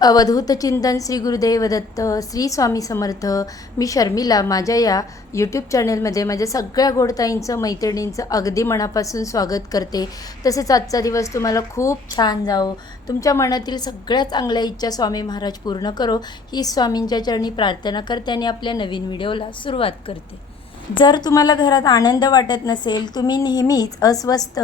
अवधूत चिंतन श्री गुरुदेव दत्त श्री स्वामी समर्थ. मी शर्मिला माझ्या या यूट्यूब चॅनलमध्ये माझ्या सगळ्या गोडताईंचं मैत्रिणींचं अगदी मनापासून स्वागत करते. तसेच आजचा दिवस तुम्हाला खूप छान जावो, तुमच्या मनातील सगळ्या चांगल्या इच्छा स्वामी महाराज पूर्ण करो ही स्वामींच्या चरणी प्रार्थना करते आणि आपल्या नवीन व्हिडिओला सुरुवात करते. जर तुम्हाला घरात आनंद वाटत नसेल, तुम्ही नेहमीच अस्वस्थ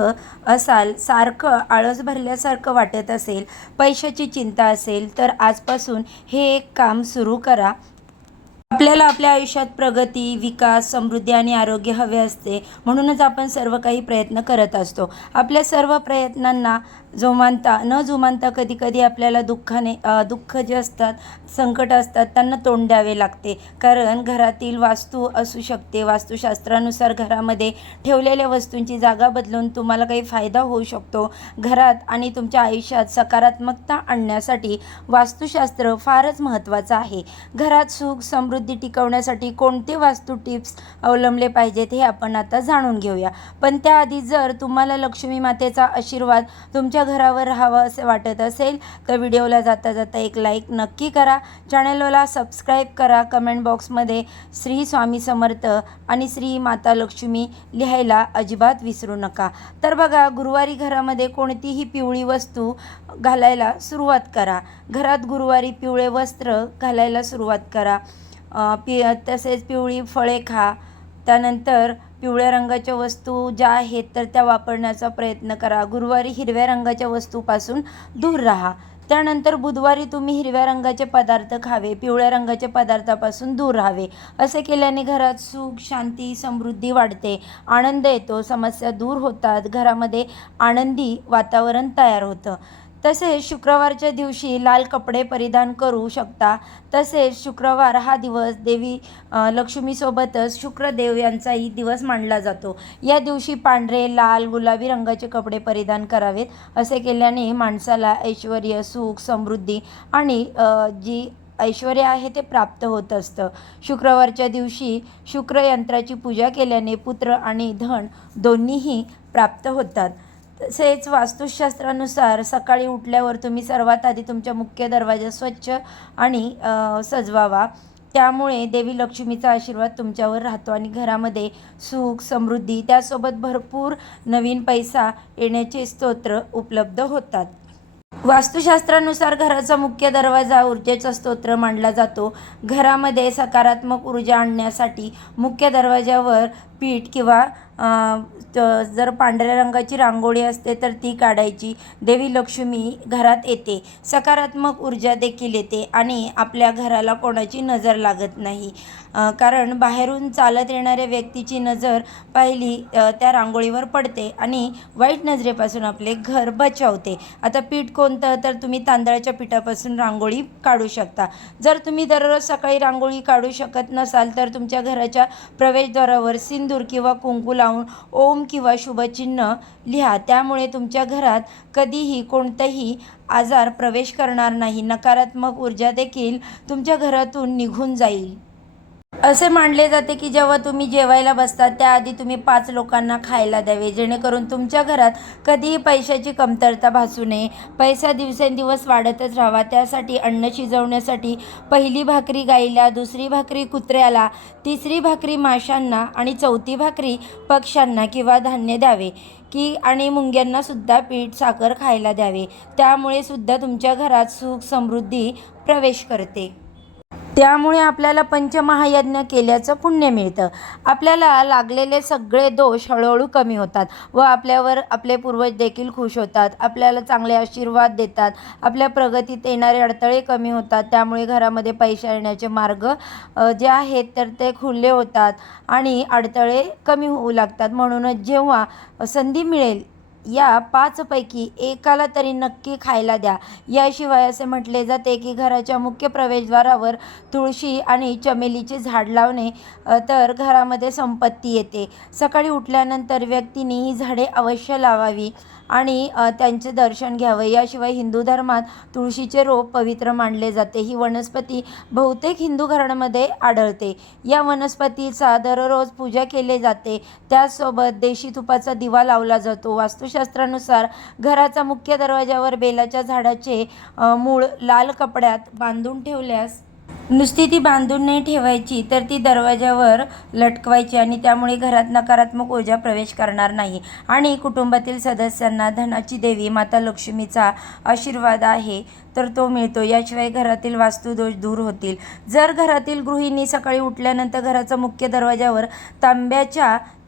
असाल, सारखं आळस भरल्यासारखं वाटत असेल, पैशाची चिंता असेल, तर आजपासून हे एक काम सुरू करा. आपल्याला आपल्या आयुष्यात प्रगती, विकास, समृद्धी आणि आरोग्य हवे असते. म्हणूनच आपण सर्व काही प्रयत्न करत असतो. आपल्या सर्व प्रयत्नांना न जुमानता कधी कधी आपल्याला दुःख जे असतात, संकट असतात, त्यांना तोंड द्यावे लागते. कारण घरातील वास्तू असू शकते. वास्तुशास्त्रानुसार घरामध्ये ठेवलेल्या वस्तूंची जागा बदलून तुम्हाला काही फायदा होऊ शकतो. घरात आणि तुमच्या आयुष्यात सकारात्मकता आणण्यासाठी वास्तुशास्त्र फारच महत्त्वाचं आहे. घरात सुख समृद्धी टिकवण्यासाठी कोणते वास्तू टिप्स अवलंबले पाहिजेत हे आपण आता जाणून घेऊया. पण त्याआधी जर तुम्हाला लक्ष्मी मातेचा आशीर्वाद तुमच्या घरावर राहावा असे वाटत असेल तर व्हिडिओला जाता जाता एक लाईक नक्की करा. चॅनलला सबस्क्राईब करा. कमेंट बॉक्समध्ये श्री स्वामी समर्थ आणि श्री माता लक्ष्मी लिहायला अजिबात विसरू नका. तर बघा, गुरुवारी घरामध्ये कोणतीही पिवळी वस्तू घालायला सुरुवात करा. घरात गुरुवारी पिवळे वस्त्र घालायला सुरुवात करा. तसेच पिवळी फळे खा. त्यानंतर पिवळ्या रंगाच्या वस्तू ज्या आहेत तर त्या वापरण्याचा प्रयत्न करा. गुरुवारी हिरव्या रंगाच्या वस्तूपासून दूर राहा. त्यानंतर बुधवारी तुम्ही हिरव्या रंगाचे पदार्थ खावे, पिवळ्या रंगाच्या पदार्थापासून दूर राहावे. असे केल्याने घरात सुख, शांती, समृद्धी वाढते, आनंद येतो, समस्या दूर होतात, घरामध्ये आनंदी वातावरण तयार होतं. तसेच शुक्रवारच्या दिवशी लाल कपडे परिधान करू शकता. तसेच शुक्रवार हा दिवस देवी लक्ष्मीसोबतच शुक्रदेव यांचाही दिवस मानला जातो. या दिवशी पांढरे, लाल, गुलाबी रंगाचे कपडे परिधान करावेत. असे केल्याने माणसाला ऐश्वर्य, सुख, समृद्धी आणि जी ऐश्वर्य आहे ते प्राप्त होत असतं. शुक्रवारच्या दिवशी शुक्र यंत्राची पूजा केल्याने पुत्र आणि धन दोन्हीही प्राप्त होतात. तसेच वास्तुशास्त्रानुसार सकाळी उठल्यावर तुम्ही सर्वात आधी तुमच्या मुख्य दरवाजा स्वच्छ आणि सजवावा. त्यामुळे देवी लक्ष्मीचा आशीर्वाद तुमच्यावर राहतो आणि घरामध्ये सुख, समृद्धी, त्यासोबत भरपूर नवीन पैसा येण्याचे स्तोत्र उपलब्ध होतात. वास्तुशास्त्रानुसार घराचा मुख्य दरवाजा ऊर्जेचा स्तोत्र मानला जातो. घरामध्ये सकारात्मक ऊर्जा आणण्यासाठी मुख्य दरवाजावर पीठ किंवा जर पांढऱ्या रंगाची रांगोळी असते तर ती काढायची. देवी लक्ष्मी घरात येते, सकारात्मक ऊर्जा देखील येते आणि आपल्या घराला कोणाची नजर लागत नाही. कारण बाहेरून चालत येणाऱ्या व्यक्तीची नजर पहिली त्या रांगोळीवर पडते आणि वाईट नजरेपासून आपले घर बचावते. आता पीठ कोणतं, तर तुम्ही तांदळाच्या पिठापासून रांगोळी काढू शकता. जर तुम्ही दररोज सकाळी रांगोळी काढू शकत नसाल तर तुमच्या घराच्या प्रवेशद्वारावर सिंदूर किंवा कुंकू लावून ओम किंवा शुभचिन्ह लिहा. त्यामुळे तुमच्या घरात कधीही कोणताही आजार प्रवेश करणार नाही. नकारात्मक ऊर्जा देखील तुमच्या घरातून निघून जाईल. असे मानले जाते की जेव्हा तुम्ही जेवायला बसता त्याआधी तुम्ही 5 लोकांना खायला द्यावे, जेणेकरून तुमच्या घरात कधीही पैशाची कमतरता भासू नये. पैसा दिवसेंदिवस वाढतच राहावा. त्यासाठी अन्न शिजवण्यासाठी पहिली भाकरी गाईला, दुसरी भाकरी कुत्र्याला, तिसरी भाकरी माशांना आणि चौथी भाकरी पक्ष्यांना किंवा धान्य द्यावे आणि मुंग्यांना सुद्धा पीठ साखर खायला द्यावे. त्यामुळे सुद्धा तुमच्या घरात सुख समृद्धी प्रवेश करते. त्यामुळे आपल्याला पंचमहायज्ञ केल्याचं पुण्य मिळतं. आपल्याला लागलेले सगळे दोष हळूहळू कमी होतात व आपल्यावर आपले पूर्वज देखील खुश होतात, आपल्याला चांगले आशीर्वाद देतात, आपल्या प्रगतीत येणारे अडथळे कमी होतात. त्यामुळे घरामध्ये पैसा येण्याचे मार्ग जे आहेत तर ते खुले होतात आणि अडथळे कमी होऊ लागतात. म्हणूनच जेव्हा संधी मिळेल या 5 पैकी एकाला तरी नक्की खायला द्या. याशिवाय असे म्हटले जाते की घराच्या मुख्य प्रवेशद्वारावर तुळशी आणि चमेलीचे झाड लावणे तर घरामध्ये संपत्ती येते. सकाळी उठल्यानंतर व्यक्तीने ही झाडे अवश्य लावावी आणि त्यांचे दर्शन घ्यावे। याशिवाय हिंदू धर्मात तुळशीचे रोप पवित्र मानले जाते। ही वनस्पती बहुतेक हिंदू घरांमध्ये आढळते। या वनस्पतीचा दररोज पूजा केली जाते। त्याचसोबत देशी तुपाचा दिवा लावला जातो। वास्तुशास्त्रानुसार घराचा मुख्य दरवाजावर बेलाच्या झाडाचे मूळ लाल कपड्यात बांधून ठेवल्यास नुसती ती बांधून नाही ठेवायची, तर ती दरवाजावर लटकवायची आणि त्यामुळे घरात नकारात्मक ऊर्जा प्रवेश करणार नाही आणि कुटुंबातील सदस्यांना धनाची देवी माता लक्ष्मीचा आशीर्वाद आहे तर तो मिळतो। याशिवाय घरातील वास्तुदोष दूर होतील। जर घरातील गृहिणी सकाळी उठल्यानंतर घराचा मुख्य दरवाजावर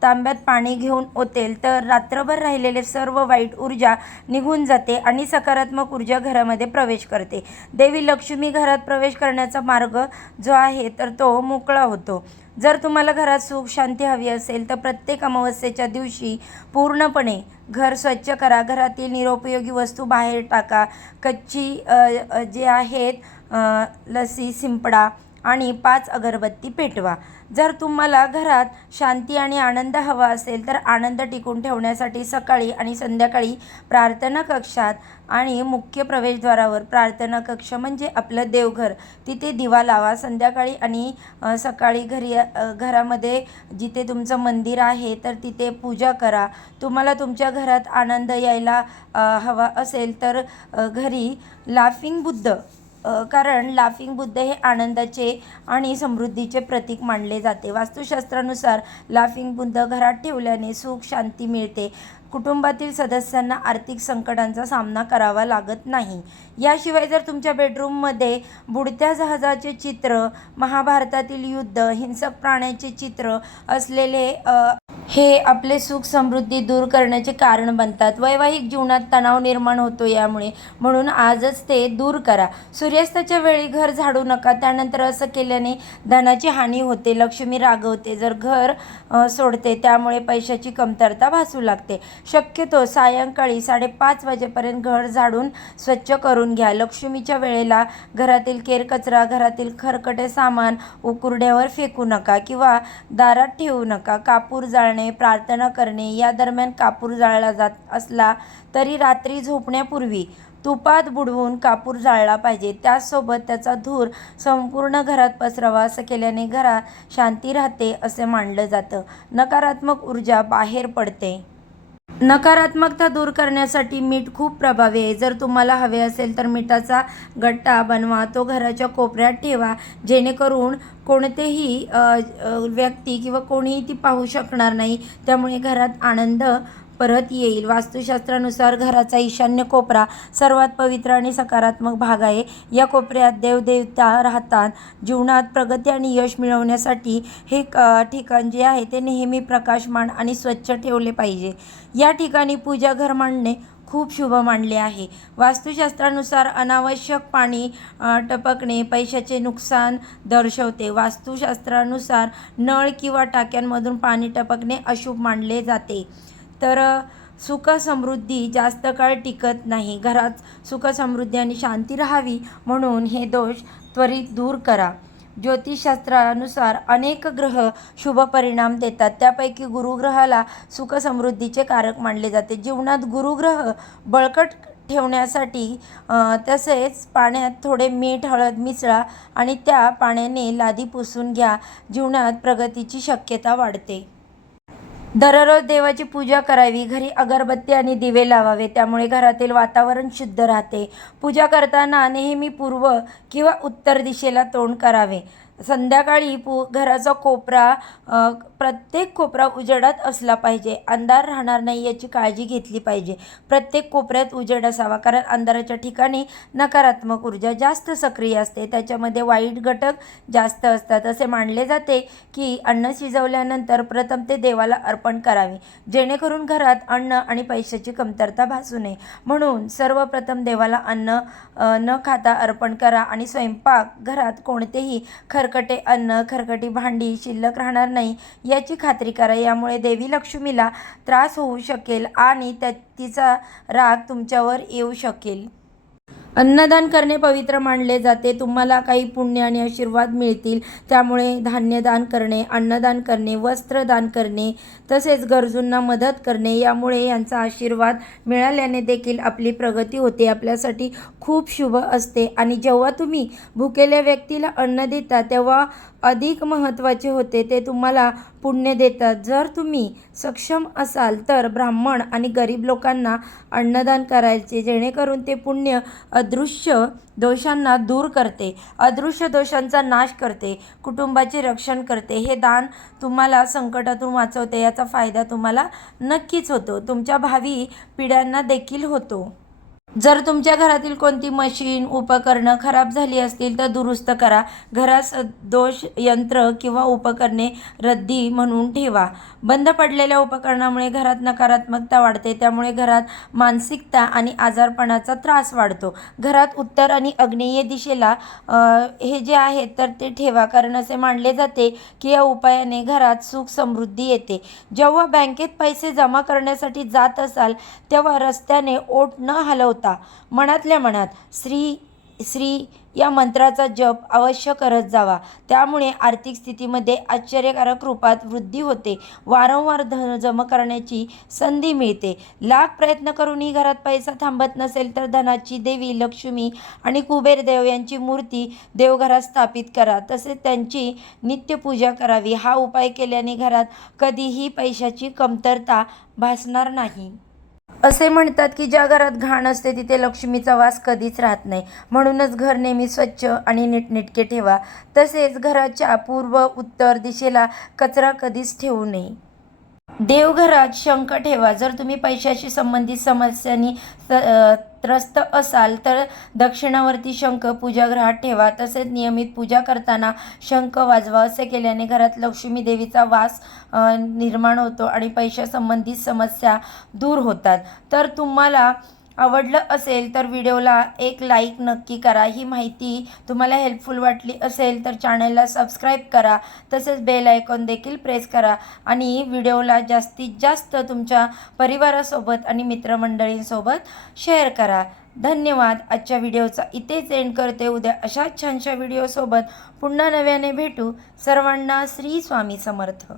तांब्यात पाणी घेऊन ओतेल तर रात्रभर राहिलेले सर्व वाईट ऊर्जा निघून जाते आणि सकारात्मक ऊर्जा घरामध्ये प्रवेश करते। देवी लक्ष्मी घरात प्रवेश करण्याचा मार्ग जो आहे तर तो मोकळा होतो। जर तुम्हाला घरात सुख शांती हवी असेल तर प्रत्येक अमावस्येच्या दिवशी पूर्णपणे घर स्वच्छ करा। घरातील निरुपयोगी वस्तू बाहेर टाका। कच्ची जे आहेत लसी शिंपडा आणि 5 अगरबत्ती पेटवा। जर तुम्हाला घरात शांती आणि आनंद हवा असेल तर आनंद टिकून ठेवण्यासाठी सकाळी आणि संध्याकाळी प्रार्थना कक्षात आणि मुख्य प्रवेशद्वारावर, प्रार्थना कक्ष म्हणजे आपलं देवघर, तिथे दिवा लावा। संध्याकाळी आणि सकाळी घरामध्ये जिथे तुमचं मंदिर आहे तर तिथे पूजा करा। तुम्हाला तुमच्या घरात आनंद यायला हवा असेल तर घरी लाफिंग बुद्ध, कारण लाफिंग बुद्ध हे आनंदाचे आणि समृद्धीचे प्रतीक मानले जाते। वास्तुशास्त्रानुसार लाफिंग बुद्ध घरात ठेवल्याने सुख शांती मिळते। कुटुंबातील सदस्यांना आर्थिक संकटांचा सामना करावा लागत नाही। याशिवाय जर तुमच्या बेडरूममध्ये बुडत्या जहाजाचे चित्र, महाभारतातील युद्ध, हिंसक प्राण्याचे चित्र असलेले हे आपले सुख समृद्धी दूर करण्याचे कारण बनतात। वैवाहिक जीवनात तणाव निर्माण होतो यामुळे, म्हणून आजच ते दूर करा। सूर्यास्ताच्या वेळी घर झाडू नका, त्यानंतर असं केल्याने धनाची हानी होते, लक्ष्मी रागवते, जर घर सोडते, त्यामुळे पैशाची कमतरता भासू लागते। शक्यतो सायंकाळी 5:30 वाजेपर्यंत घर झाडून स्वच्छ करून घ्या। लक्ष्मीच्या वेळेला घरातील केरकचरा, घरातील खरकटे सामान उकुरड्यावर फेकू नका किंवा दारात ठेवू नका। कापूर जाळणे, प्रार्थना करणे या दरम्यान कापूर जाळला जात असला तरी रात्री झोपण्यापूर्वी तुपात बुडवून कापूर जाळला पाहिजे। त्याचसोबत त्याचा धूर संपूर्ण घरात पसरावा। असं केल्याने घरात शांती राहते असे मानलं जातं। नकारात्मक ऊर्जा बाहेर पडते। नकारात्मकता दूर करण्यासाठी मीठ खूप प्रभावी आहे। जर तुम्हाला हवे असेल तर मिठाचा गट्टा बनवा, तो घराच्या कोपऱ्यात ठेवा, जेणेकरून कोणतेही व्यक्ती किंवा कोणीही ती पाहू शकणार नाही, त्यामुळे घरात आनंद परत येईल। वास्तुशास्त्रानुसार घराचा ईशान्य कोपरा सर्वात पवित्र आणि सकारात्मक भाग आहे। या कोपऱ्यात देवदेवता राहतात। जीवनात प्रगती आणि यश मिळवण्यासाठी हे ठिकाण जे आहे ते नेहमी प्रकाशमान आणि स्वच्छ ठेवले पाहिजे। या ठिकाणी पूजा घर मांडणे खूप शुभ मानले आहे। वास्तुशास्त्रानुसार अनावश्यक पाणी टपकणे पैशाचे नुकसान दर्शवते। वास्तुशास्त्रानुसार नळ किंवा टाक्यांमधून पाणी टपकणे अशुभ मानले जाते, तर सुख समृद्धी जास्त काळ टिकत नाही। घरात सुख समृद्धी आणि शांती राहावी म्हणून हे दोष त्वरित दूर करा। ज्योतिषशास्त्रानुसार अनेक ग्रह शुभ परिणाम देतात, त्यापैकी गुरुग्रहाला सुख समृद्धीचे कारक मानले जाते। जीवनात गुरुग्रह बळकट ठेवण्यासाठी तसेच पाण्यात थोडे मीठ हळद मिसळा आणि त्या पाण्याने लादी पुसून घ्या। जीवनात प्रगतीची शक्यता वाढते। दररोज देवाची पूजा करावी। घरी अगरबत्ती आणि दिवे लावावे, त्यामुळे घरातील वातावरण शुद्ध राहते। पूजा करताना नेहमी पूर्व किंवा उत्तर दिशेला तोंड करावे। संध्याकाळी घराचा प्रत्येक कोपरा उजेडात असला पाहिजे, अंधार राहणार नाही याची काळजी घेतली पाहिजे। प्रत्येक कोपऱ्यात उजेड असावा, कारण अंधाराच्या ठिकाणी नकारात्मक ऊर्जा जास्त सक्रिय असते, त्याच्यामध्ये वाईट घटक जास्त असतात। असे मानले जाते की अन्न शिजवल्यानंतर प्रथम ते देवाला अर्पण करावे, जेणेकरून घरात अन्न आणि पैशाची कमतरता भासू नये। म्हणून सर्वप्रथम देवाला अन्न न खाता अर्पण करा आणि स्वयंपाक घरात कोणतेही खरकटे अन्न, खरकटी भांडी शिल्लक राहणार नाही याची खात्री करा। यामुळे देवी लक्ष्मीला त्रास होऊ शकेल आणि तिचा राग तुमच्यावर येऊ शकेल। अन्नदान करणे पवित्र मानले जाते. तुम्हाला काही पुण्य आणि आशीर्वाद मिळतील. त्यामुळे धान्यदान करणे, अन्नदान करणे, वस्त्रदान करणे, तसेच गरजूंना मदत करणे, यामुळे यांचा आशीर्वाद मिळाल्याने देखील आपली प्रगती होते, आपल्यासाठी खूप शुभ असते. आणि जेव्हा तुम्ही भुकेल्या व्यक्तीला अन्न देता तेव्हा अधिक महत्त्वाचे होते, ते तुम्हाला पुण्य देतात. जर तुम्ही सक्षम असाल तर ब्राह्मण आणि गरीब लोकांना अन्नदान करायचे, जेणेकरून ते पुण्य अदृश्य दोषांना दूर करते, अदृश्य दोषांचा नाश करते, कुटुंबाचे रक्षण करते. हे दान तुम्हाला संकटातून वाचवते. याचा फायदा तुम्हाला नक्कीच होतो, तुमच्या भावी पिढ्यांना देखील होतो. जर तुमच्या घरातील कोणती मशीन, उपकरणं खराब झाली असतील तर दुरुस्त करा. घरात दोष यंत्र किंवा उपकरणे रद्दी म्हणून ठेवा. बंद पडलेल्या उपकरणामुळे घरात नकारात्मकता वाढते, त्यामुळे घरात मानसिकता आणि आजारपणाचा त्रास वाढतो. घरात उत्तर आणि आग्नेय दिशेला हे जे आहेत तर ते ठेवा, कारण असे मानले जाते की या उपायाने घरात सुख समृद्धी येते. जेव्हा बँकेत पैसे जमा करण्यासाठी जात असाल तेव्हा रस्त्याने ओठ न हलवता मनातल्या मनात श्री श्री या मंत्राचा जप अवश्य करत जावा. त्यामुळे आर्थिक स्थितीमध्ये आश्चर्यकारक रूपात वृद्धी होते. वारंवार धन जमा करण्याची संधी मिळते. लाख प्रयत्न करूनही घरात पैसा थांबत नसेल तर धनाची देवी लक्ष्मी आणि कुबेर देव यांची मूर्ती देवघरात स्थापित करा. तसेच त्यांची नित्यपूजा करावी. हा उपाय केल्याने घरात कधीही पैशाची कमतरता भासणार नाही. असे म्हणतात की ज्या घरात घाण असते तिथे लक्ष्मीचा वास कधीच राहत नाही. म्हणूनच घर नेहमी स्वच्छ आणि नीटनेटके ठेवा. तसेच घराच्या पूर्व उत्तर दिशेला कचरा कधीच ठेवू नये. देवघरात शंख ठेवा. जर तुम्ही पैशाशी संबंधित समस्यांनी त्रस्त असाल तर दक्षिणावर्ती शंख पूजागृहात ठेवा. तसेच नियमित पूजा करताना शंख वाजवा. असे केल्याने घरात लक्ष्मी देवीचा वास निर्माण होतो आणि पैशासंबंधित समस्या दूर होतात. तर तुम्हाला आवडलं असेल तर व्हिडिओला एक लाईक नक्की करा. ही माहिती तुम्हाला हेल्पफुल वाटली असेल तर चॅनलला सबस्क्राईब करा. तसेच बेल आयकॉन देखील प्रेस करा आणि व्हिडिओला जास्तीत जास्त तुमच्या परिवारासोबत आणि मित्रमंडळींसोबत शेअर करा. धन्यवाद. आजच्या व्हिडिओचा इथेच एंड करते. उद्या अशाच छानशा व्हिडिओसोबत पुन्हा नव्याने भेटू. सर्वांना श्री स्वामी समर्थ.